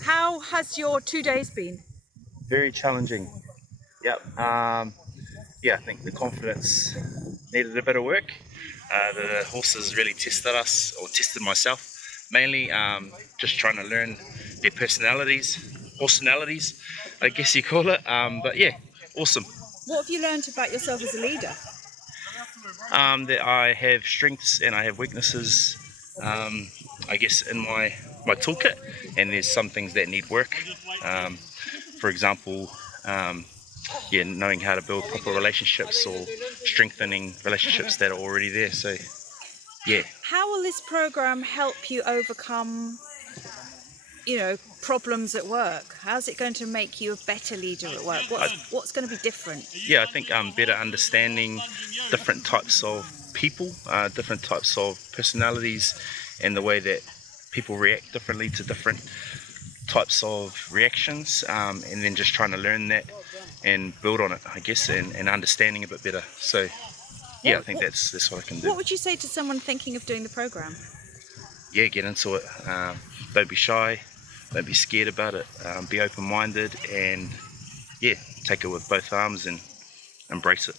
How has your 2 days been? Very challenging. Yep. Yeah, I think the confidence needed a bit of work. The horses really tested us, or tested myself, mainly just trying to learn their personalities, horsenalities, I guess you call it. But yeah, awesome. What have you learned about yourself as a leader? That I have strengths and I have weaknesses, I guess, in my toolkit, and there's some things that need work. Um, for example, um, yeah, knowing how to build proper relationships or strengthening relationships that are already there. So, yeah. How will this program help you overcome, problems at work? How's it going to make you a better leader at work? What's going to be different? Yeah, I think better understanding different types of people, different types of personalities, and the way that people react differently to different types of reactions, and then just trying to learn that and build on it, I guess, and understanding a bit better. So, yeah, I What, think what, that's what I can do. what would you say to someone thinking of doing the program? Yeah, get into it. Don't be shy. Don't be scared about it. Be open-minded, and yeah, take it with both arms and embrace it.